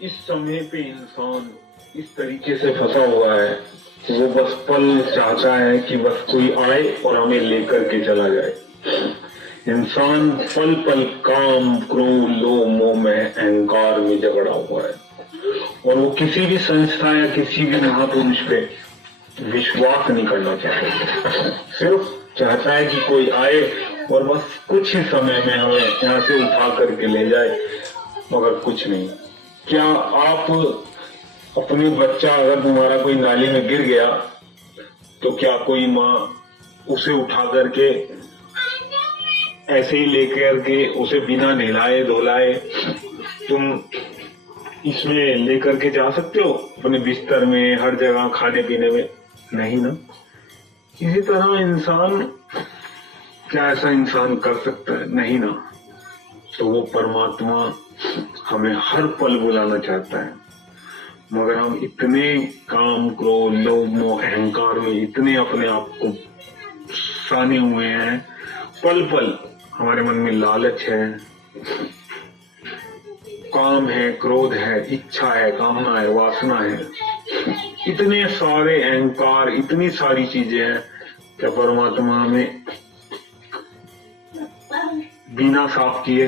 इस समय पे इंसान इस तरीके से फंसा हुआ है, वो बस पल चाहता है कि बस कोई आए और हमें लेकर के चला जाए। इंसान पल पल काम, क्रोध, लोभ, मोह में, अहंकार में जकड़ा हुआ है और वो किसी भी संस्था या किसी भी महापुरुष पे विश्वास नहीं करना चाहता। सिर्फ चाहता है कि कोई आए और बस कुछ ही समय में हमें यहाँ से उठा करके ले जाए, मगर कुछ नहीं। क्या आप अपने बच्चा, अगर तुम्हारा कोई नाली में गिर गया तो क्या कोई माँ उसे उठा करके ऐसे ही लेकर के उसे बिना नहलाए धुलाए तुम इसमें लेकर के जा सकते हो अपने बिस्तर में, हर जगह, खाने पीने में? नहीं ना। इसी तरह इंसान, क्या ऐसा इंसान कर सकता है? नहीं ना। तो वो परमात्मा हमें हर पल बुलाना चाहता है, मगर हम इतने काम, क्रोध, लोभ, मोह, अहंकार में इतने अपने आप को साने हुए हैं। पल पल हमारे मन में लालच है, काम है, क्रोध है, इच्छा है, कामना है, वासना है, इतने सारे अहंकार, इतनी सारी चीजें हैं। क्या परमात्मा हमें बिना साफ किए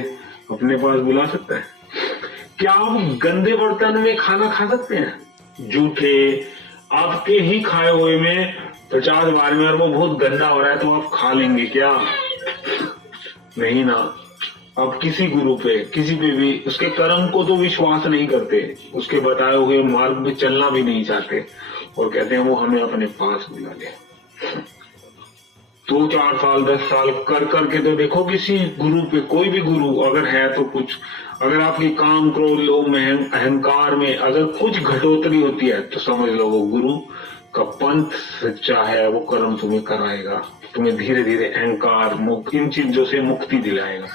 अपने पास बुला सकता है? क्या आप गंदे बर्तन में खाना खा सकते हैं? जूठे आपके ही खाए हुए में 50 बार में, और वो बहुत गंदा हो रहा है तो आप खा लेंगे क्या? नहीं ना। अब किसी गुरु पे, किसी पे भी उसके कर्म को तो विश्वास नहीं करते, उसके बताए हुए मार्ग में चलना भी नहीं चाहते और कहते हैं वो हमें अपने पास बुला ले। 2-4 साल 10 साल कर करके तो देखो किसी गुरु पे, कोई भी गुरु अगर है तो कुछ, अगर आपकी काम, क्रोध, लोभ में, अहंकार में अगर कुछ घटोतरी होती है तो समझ लो वो गुरु का पंथ सच्चा है, वो कर्म तुम्हें कराएगा, तुम्हें धीरे धीरे अहंकार, मुक्त, इन चीजों से मुक्ति दिलाएगा।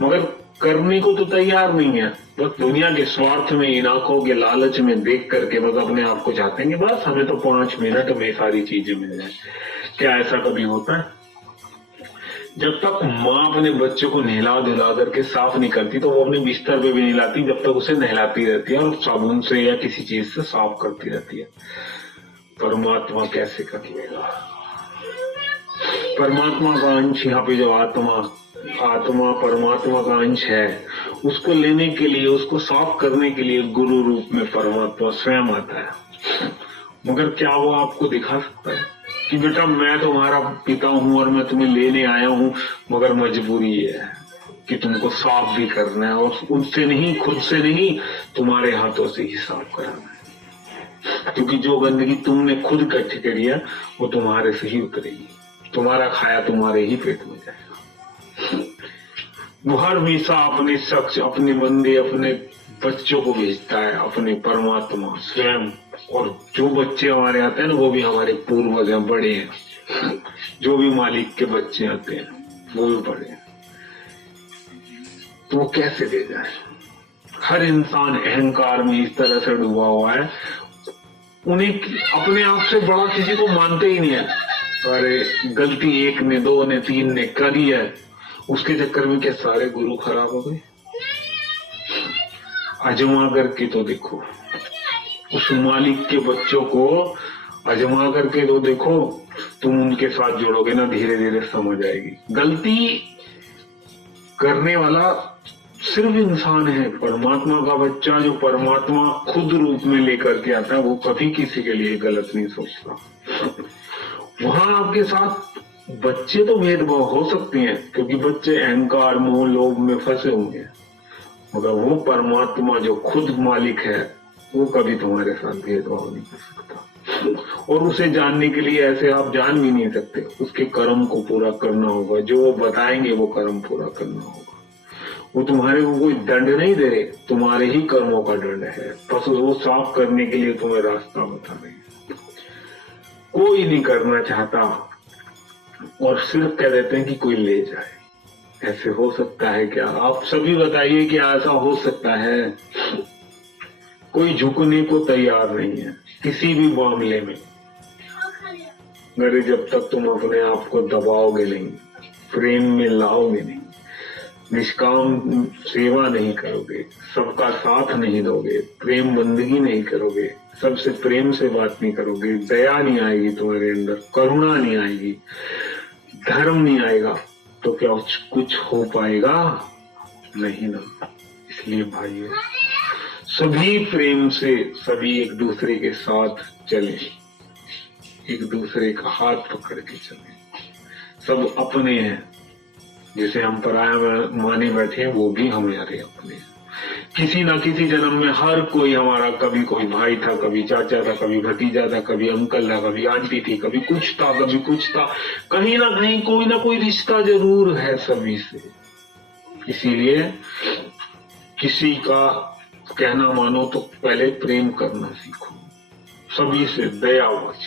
मगर करने को तो तैयार नहीं है, बस दुनिया के स्वार्थ में, इन आंखों के लालच में देख करके बस अपने आप को चाहते हैं कि बस हमें तो 5 मिनट में सारी चीजें मिल जाए। क्या ऐसा कभी होता है? जब तक माँ अपने बच्चों को नहला धुला करके साफ नहीं करती तो वो अपने बिस्तर पे भी नहीं लाती, जब तक उसे नहलाती रहती है और साबुन से या किसी चीज से साफ करती रहती है। परमात्मा कैसे कर लेगा? परमात्मा का अंश यहाँ पे जो आत्मा परमात्मा का अंश है, उसको लेने के लिए, उसको साफ करने के लिए गुरु रूप में परमात्मा स्वयं आता है। मगर क्या वो आपको दिखा सकता है कि बेटा मैं तुम्हारा पिता हूं और मैं तुम्हें लेने आया हूं, मगर मजबूरी ये है कि तुमको साफ भी करना है, और उनसे नहीं, खुद से नहीं, तुम्हारे हाथों से ही साफ कराना है। क्योंकि जो गंदगी तुमने खुद इकट्ठी करी है वो तुम्हारे से ही उतरेगी, तुम्हारा खाया तुम्हारे ही पेट में जाएगा। वो हर हमेशा अपने शख्स, अपने बंदे, अपने बच्चों को भेजता है, अपने परमात्मा स्वयं। और जो बच्चे हमारे आते हैं ना, वो भी हमारे पूर्वज हैं, बड़े हैं। जो भी मालिक के बच्चे आते हैं वो भी बड़े हैं। तो वो कैसे दे जाए? हर इंसान अहंकार में इस तरह से डूबा हुआ है, उन्हें अपने आप से बड़ा किसी को मानते ही नहीं है। अरे गलती 1 ने, 2 ने, 3 ने करी है, उसके चक्कर में क्या सारे गुरु खराब हो गए? आजमा करके तो देखो, उस मालिक के बच्चों को आजमा करके तो देखो, तुम उनके साथ जुड़ोगे ना, धीरे धीरे समझ आएगी। गलती करने वाला सिर्फ इंसान है। परमात्मा का बच्चा जो परमात्मा खुद रूप में लेकर के आता है, वो कभी किसी के लिए गलत नहीं सोचता। वहां आपके साथ बच्चे तो भेदभाव हो सकते हैं, क्योंकि बच्चे अहंकार, मोह, लोभ में फंसे होंगे, मगर वो परमात्मा जो खुद मालिक है, वो कभी तुम्हारे साथ भेदभाव नहीं कर सकता। और उसे जानने के लिए ऐसे आप जान भी नहीं सकते, उसके कर्म को पूरा करना होगा, जो वो बताएंगे वो कर्म पूरा करना होगा। वो तुम्हारे को कोई दंड नहीं दे रहे, तुम्हारे ही कर्मों का दंड है, बस वो साफ करने के लिए तुम्हें रास्ता बता रहे हैं। कोई नहीं करना चाहता और सिर्फ कह देते हैं कि कोई ले जाए। ऐसे हो सकता है क्या? आप सभी बताइए कि ऐसा हो सकता है? कोई झुकने को तैयार नहीं है किसी भी मामले में। अरे जब तक तुम अपने आप को दबाओगे नहीं, फ्रेम में लाओगे नहीं, निष्काम सेवा नहीं करोगे, सबका साथ नहीं दोगे, प्रेम बंदगी नहीं करोगे, सबसे प्रेम से बात नहीं करोगे, दया नहीं आएगी तुम्हारे अंदर, करुणा नहीं आएगी, धर्म नहीं आएगा, तो क्या कुछ हो पाएगा? नहीं ना। इसलिए भाइयों, सभी प्रेम से सभी एक दूसरे के साथ चले, एक दूसरे का हाथ पकड़ के चले। सब अपने हैं, जिसे हम पराया माने बैठे हैं वो भी हमारे अपने हैं। किसी ना किसी जन्म में हर कोई हमारा, कभी कोई भाई था, कभी चाचा था, कभी भतीजा था, कभी अंकल था, कभी आंटी थी, कभी कुछ था, कभी कुछ था। कहीं ना कहीं कोई ना कोई रिश्ता जरूर है सभी से। इसीलिए किसी का कहना मानो तो पहले प्रेम करना सीखो, सभी से दया बच।